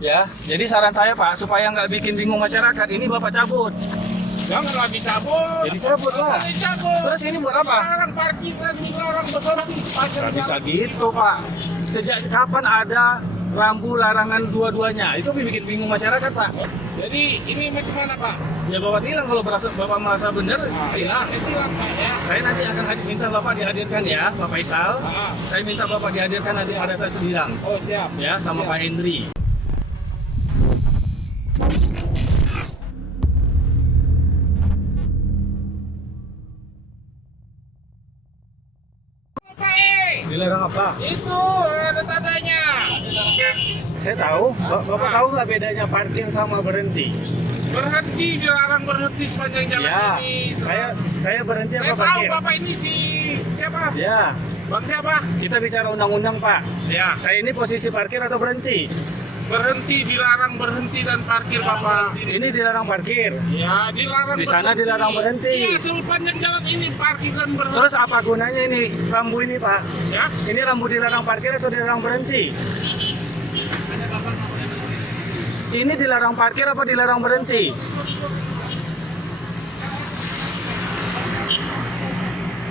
Ya, jadi saran saya Pak, supaya nggak bikin bingung masyarakat, ini Bapak cabut. Janganlah dicabut. Jadi cabut lah. Dicabut. Terus ini buat apa? Dilarang parkir dan dilarang berhenti sepanjang Nggak bisa jalan. gitu Pak. Sejak kapan ada rambu larangan dua-duanya? Itu bikin bingung masyarakat Pak. Jadi ini macam mana Pak? Ya Bapak tilang kalau Bapak merasa benar, tilang. Saya bilang Pak ya. Saya nanti akan minta Bapak dihadirkan ya, Pak Faisal. Saya minta Bapak dihadirkan nanti pada saat sembilan. Oh siap. Ya, sama Pak Hendri. Dilarang apa? Itu ada tandanya. Saya tahu. Bapak tahu nggak bedanya parkir sama berhenti? Berhenti dilarang berhenti sepanjang jalan Ya, ini. saya berhenti Saya apa tahu parkir? Bapak ini si siapa? Ya, Bang siapa? kita bicara undang-undang Pak. Ya. Saya ini posisi parkir atau berhenti? Berhenti dilarang berhenti dan parkir Bapak. Ini dilarang parkir. Ya dilarang. Di sana dilarang berhenti. Iya sepanjang jalan ini parkir dan berhenti. Terus apa gunanya ini rambu ini Pak? Ya. Ini rambu dilarang parkir atau dilarang berhenti? Ini dilarang parkir apa dilarang berhenti?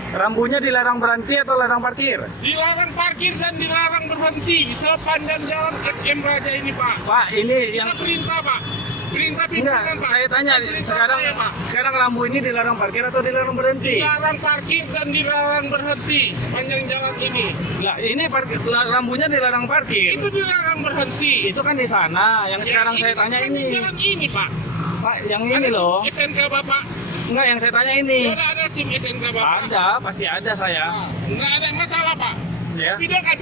Rambunya dilarang berhenti atau dilarang parkir? Dilarang parkir dan dilarang berhenti sepanjang jalan SM Raja ini Pak. Pak, ini yang Kita perintah Pak. Perintah enggak, pimpinan Pak. saya tanya Perintah sekarang saya, Pak. sekarang rambu ini dilarang parkir atau dilarang berhenti? Dilarang parkir dan dilarang berhenti sepanjang jalan ini. Lah, ini rambunya dilarang parkir. Itu dilarang berhenti. Itu kan di sana. Yang sekarang saya kan tanya sepanjang ini. jalan ini Pak. Pak, yang ini loh. SNK Bapak. Enggak, yang saya tanya ini. Sudah ada SIM SNK Bapak. Ada, pasti ada saya. Nggak ada masalah Pak. Ya. Videokan.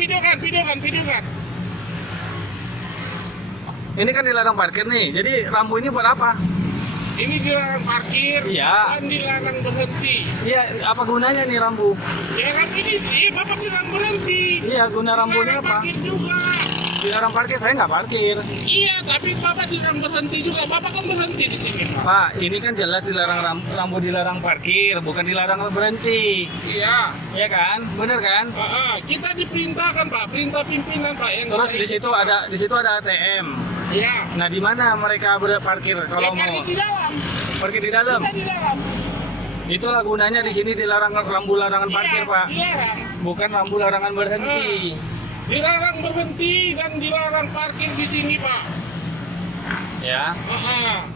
Ini kan dilarang parkir nih. Jadi rambu ini buat apa? Ini dilarang parkir Iya. dan dilarang berhenti. Iya, apa gunanya nih rambu? Ya kan ini, Bapak dilarang berhenti. Iya, guna rambunya Dilarang apa? parkir juga. Dilarang parkir, saya nggak parkir. Iya, tapi Bapak dilarang berhenti juga. Bapak kan berhenti di sini, Pak. Pak, ini kan jelas dilarang rambu dilarang parkir, bukan dilarang berhenti. Iya. Iya kan? Bener kan? Kita diperintahkan, Pak. Perintah pimpinan, Pak. Yang Terus di situ ada ATM. Iya. Nah, di mana mereka berparkir kalau Ya, mau di dalam. parkir di dalam? Bisa di dalam. Itulah gunanya di sini dilarang rambu larangan parkir, Iya, Pak. dilarang. Bukan rambu larangan berhenti. Dilarang berhenti dan dilarang parkir di sini, Pak. Ya, Ah,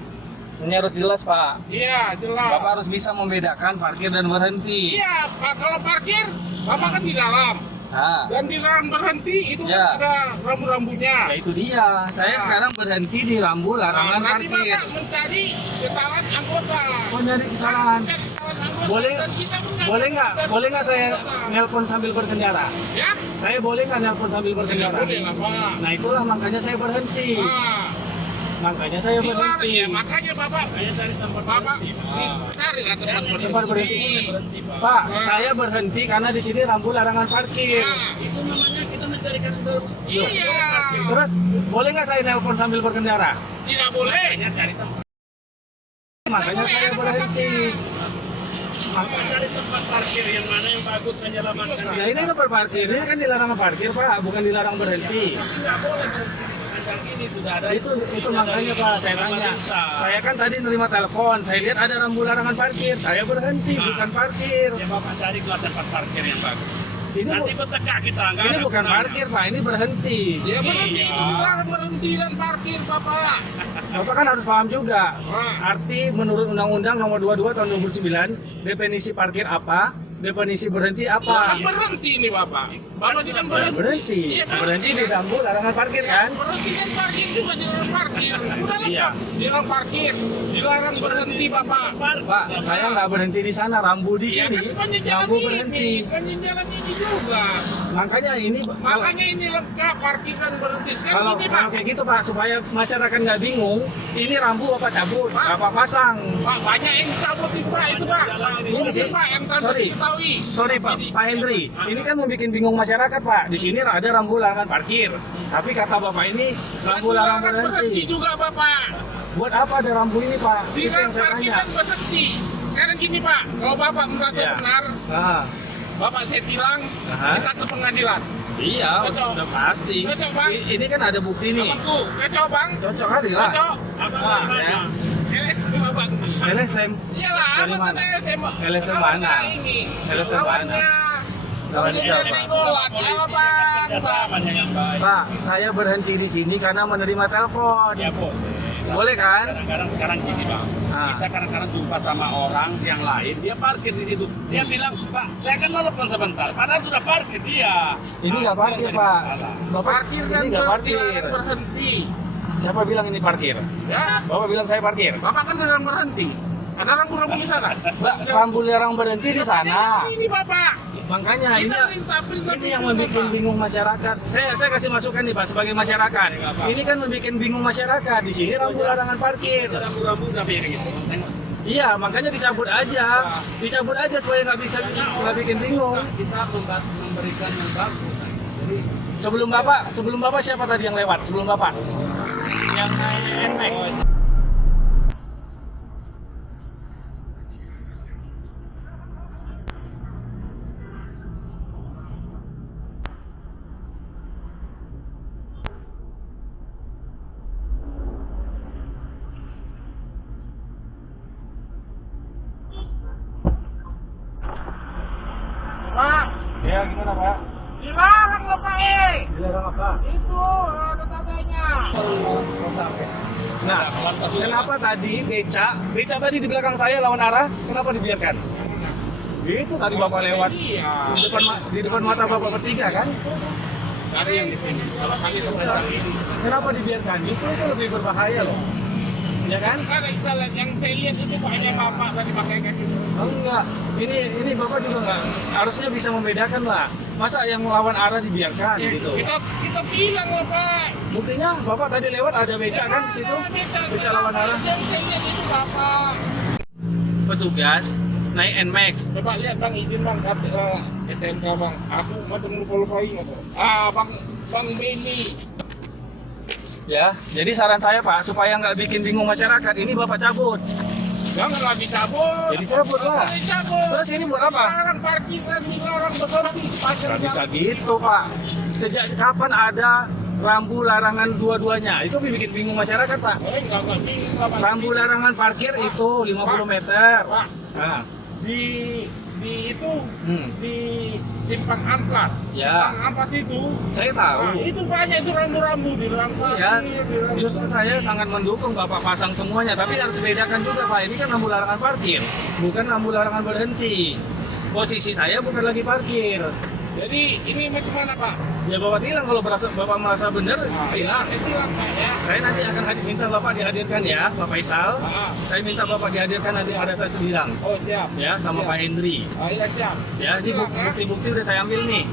ini harus jelas, Pak. Iya, jelas. Bapak harus bisa membedakan parkir dan berhenti. Iya, Pak. Kalau parkir, Bapak kan di dalam. Nah, Dan dilarang berhenti, itu Ya. kan ada rambu-rambunya. ya itu dia. Saya sekarang berhenti di rambu larangan Berarti parkir. Bapak mencari kesalahan anggota. Oh, nyari kesalahan. Mencari kesalahan anggota. Boleh, Dan kita mencari boleh nggak saya anggota. nelpon sambil berkendara? Ya? Saya boleh nggak nelpon sambil Tidak berkendara? boleh lah, Pak. Nah, itulah makanya saya berhenti. Ah, Makanya saya dilarang berhenti. ya, makanya Bapak Bapak cari lah tempat Tempat berhenti. berhenti. Pak, saya berhenti karena di sini rambu larangan parkir. Nah, Itu namanya kita mencarikan iya. Terus boleh nggak saya nelpon sambil berkendara? Tidak boleh. cari tempat, Makanya saya berhenti. cari tempat parkir yang mana yang bagus menyelamatkan Ya ini tempat parkir, ini kan dilarang parkir Pak, bukan dilarang berhenti. Tidak boleh sepanjang ini sudah ada Itu makanya Pak, saya tanya. Saya kan tadi nerima telepon, saya lihat ada rambu larangan parkir, saya berhenti, bukan parkir. ya Bapak cari keluar tempat parkir yang bagus. Ini Nanti bertekak kita nggak ini ada bukan gunanya. parkir Pak, ini berhenti. Ya berhenti itu dilarang berhenti dan parkir, Bapak. Bapak kan harus paham juga. Ah. Arti menurut Undang-Undang Nomor 22 Tahun 2009, definisi parkir apa, definisi berhenti apa? Kan berhenti nih, Bapak. Bapak tidak berhenti. Berhenti. Iya, Berhenti di rambu larangan parkir kan? Berhenti dan parkir juga dilarang parkir. Udah Iya. lengkap. Dilarang parkir, dilarang berhenti, Bapak. Pak, saya nggak berhenti di sana, rambu di Ya sini, kan sepanjang jalan rambu ini, berhenti. sepanjang jalan ini juga. Makanya ini Makanya ini lengkap parkir dan berhenti. Sekarang kalau ini, Pak. kalau kayak gitu Pak, supaya masyarakat nggak bingung, ini rambu apa cabut, apa pasang? Pak, banyak yang cabut nih, Pak. Itu, Pak. Ini, Pak, yang tanpa Sorry. diketahui. Sorry Pak Hendri, ini kan membuat bingung masyarakat Pak. Di sini ada rambu larangan parkir, tapi kata Bapak ini rambu larangan Dilarang berhenti berhenti. juga, Bapak. Buat apa ada rambu ini Pak? Itu Dilarang yang saya parkir tanya. dan berhenti. Sekarang gini, Pak. Kalau Bapak merasa Ya. benar, Nah, Bapak saya tilang, Aha. kita ke pengadilan. Iya, Cocok. udah pasti. Cocok, Bang. Ini kan ada bukti nih. Tuh, cocok bang. Cocok kali lah. Cocok. Wah, ya. LSM bang. LSM. Iyalah, Dari apa mana? tuh LSM? LSM Lawannya mana? Ini. LSM mana? Lawannya. Lawan siapa? Nainggolan. Halo bang. Kerjasama dengan baik. Pak, saya berhenti di sini karena menerima telepon. Ya boleh. Boleh kan? Kadang-kadang sekarang gini bang, Ah. kita kadang-kadang jumpa sama orang yang lain, dia parkir di situ. Dia bilang, Pak, saya kan telepon sebentar. Padahal sudah parkir dia. Ini nggak Nah, parkir, itu yang Pak. jadi masalah. Bapak, Parkir ini dan nggak parkir. dilarang berhenti. Siapa bilang ini parkir? Ya, Bapak bilang saya parkir. bapak kan dilarang berhenti. Ada rambu-rambu di sana. Mbak, rambu larang berhenti di sana. Ini bapak. Makanya ini ini yang membuat bingung masyarakat. Saya kasih masukan nih Pak sebagai masyarakat. Ini kan membuat bingung masyarakat. Di sini rambu larangan parkir. Rambu-rambu udah kayak gitu. Tengok. Iya, makanya dicabut aja. Dicabut aja supaya nggak bikin bingung. Kita memberikan yang bagus. Jadi, Sebelum Bapak siapa tadi yang lewat? Sebelum Bapak? Yang naik NMAX. Pak, ya gimana Pak? dilarang bapak Dilarang apa? Itu ada tandanya. Nah, kenapa tadi beca tadi di belakang saya lawan arah, kenapa dibiarkan? Itu tadi Bapak lewat Iya. di depan mata Bapak bertiga kan? Ada yang di sini. Kalau kami sebentar ini. Kenapa dibiarkan? Itu lebih berbahaya loh. Ya kan? Kan kita lihat yang saya lihat itu banyak bapak tadi pakai kayak gitu. Oh enggak, ini Bapak juga enggak harusnya bisa membedakan lah. Masa yang melawan arah dibiarkan gitu. Kita bilang lah pak. Buktinya Bapak tadi lewat ada beca kan di situ? Beca lawan arah. Yang saya lihat itu bapak. Petugas naik NMAX. Coba lihat bang, izin bang, STNK bang. Aku macam lupa-lupa ingat. Bang Beni. Ya, jadi saran saya Pak supaya nggak bikin bingung masyarakat, ini Bapak cabut. Janganlah dicabut. Jadi cabut lah. Dicabut. Terus ini buat apa? Dilarang parkir dan dilarang berhenti. Nggak bisa gitu Pak. Sejak kapan ada rambu larangan dua-duanya? Itu bikin bingung masyarakat Pak. Enggak bingung bapak. Rambu larangan parkir itu 50 meter. Pak, Nah, di itu Hmm. di simpang amplas. Ya. Simpang amplas itu. saya Nah, tahu. itu banyak itu rambu-rambu di rambu. Ya, justru saya sangat mendukung Bapak pasang semuanya, tapi harus bedakan juga Pak. Ini kan rambu larangan parkir, bukan rambu larangan berhenti. Posisi saya bukan lagi parkir. Jadi ini bagaimana Pak? Ya Bapak bilang kalau Bapak merasa benar, bilang. Itu lang Pak ya. Saya nanti akan minta Bapak dihadirkan ya, Pak Faisal. Ah. Saya minta Bapak dihadirkan nanti ada saya sembilan. Oh siap. Ya, sama Pak Hendri. Iya siap. Ya, ini Bilang, ya. bukti-bukti udah saya ambil nih.